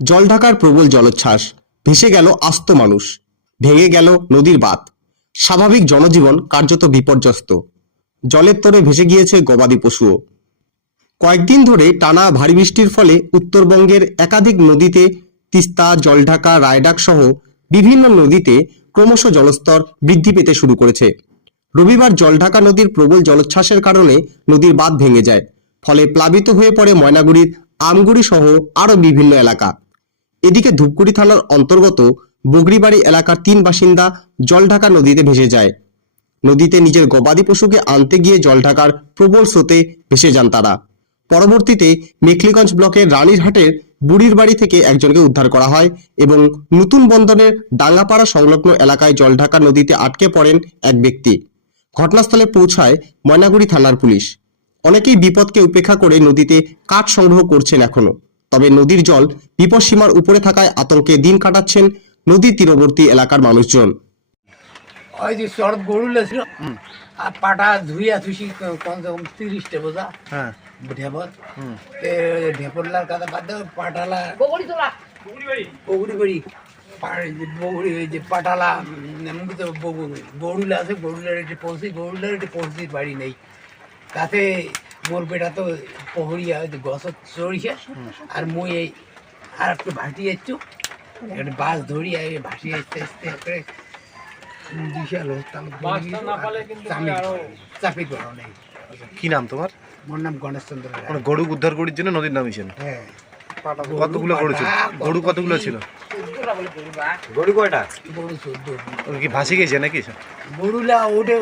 জলঢাকার প্রবল জলোচ্ছ্বাস। ভেসে গেল আস্ত মানুষ। ভেঙে গেল নদীর বাঁধ। স্বাভাবিক জনজীবন কার্যত বিপর্যস্ত। জলের তরে ভেসে গিয়েছে গবাদি পশুও। কয়েকদিন ধরে টানা ভারী বৃষ্টির ফলে উত্তরবঙ্গের একাধিক নদীতে তিস্তা, জলঢাকা রায়ডাক সহ বিভিন্ন নদীতে ক্রমশ জলস্তর বৃদ্ধি পেতে শুরু করেছে। রবিবার জলঢাকা নদীর প্রবল জলোচ্ছ্বাসের কারণে নদীর বাঁধ ভেঙে যায়। ফলে প্লাবিত হয়ে পড়ে ময়নাগুড়ির আমগুড়ি সহ আরও বিভিন্ন এলাকা। এদিকে ধূপগুড়ি থানার অন্তর্গত বগরিবাড়ি এলাকার তিন বাসিন্দা জলঢাকা নদীতে ভেসে যায়। নদীতে নিজের গবাদি পশুকে আনতে গিয়ে জলঢাকার প্রবল স্রোতে ভেসে যান তারা। পরবর্তীতে মেখলিগঞ্জ ব্লকের রানীরহাটের বুড়ির বাড়ি থেকে একজনকে উদ্ধার করা হয় এবং নতুন বন্দরের ডাঙ্গাপাড়া সংলগ্ন এলাকায় জলঢাকা নদীতে আটকে পড়েন এক ব্যক্তি। ঘটনাস্থলে পৌঁছায় ময়নাগুড়ি থানার পুলিশ। অনেকেই বিপদকে উপেক্ষা করে নদীতে কাঠ সংগ্রহ করছেন এখনও। তবে নদীর জল বিপদসীমার উপরে থাকায় আতঙ্কে দিন কাটাচ্ছেন নদী তীরবর্তী এলাকার মানুষজন। ওই যে সড়ক গরুলে ছিল আর পাটা ধুইয়া থুসি কমসে কম তিরিশটা বোঝা। হ্যাঁ। ঢেপর এ ঢেপরলার কাদা বাদ দেওয়া পাটালা বগুড়ি বাড়ি। বগুড়ি ওই যে পাটালা তো গরুলা আছে গরুলার একটু পৌঁছি গরুলার একটু পৌঁছি বাড়ি নেই। তাতে মোর বেটা তো পহরিয়া ওই গছত চড়িয়া আর মই এই আর একটু ভাটি যাচ্ছু। একটা বাস ধরি আর এই ভাসি আসতে আসতে করে বিশাল হতাম চাপি করা নেই। কি নাম তোমার? মোর নাম গণেশ চন্দ্র মানে গরু উদ্ধার করার জন্য নদীর নামিয়েছেন হ্যাঁ। কতগুলো গরু ছিল? গরু কতগুলো ছিল? গরু কয়টা? গরু চোদ্দ। ওরা কি ভাসি গেছে নাকি? গরুলা ওঠে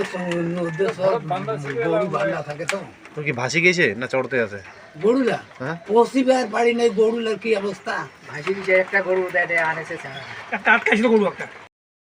গরু বান্ধা থাকে তো। তোর কি ভাসি গেছে না চড়তে আছে? গরুলা? হ্যাঁ? পশিবার বাড়ি নেই গরুলার কি অবস্থা? ভাসি গেছে একটা গরু দেয় আনেছে একটা আটকাইছিল গরু একটা।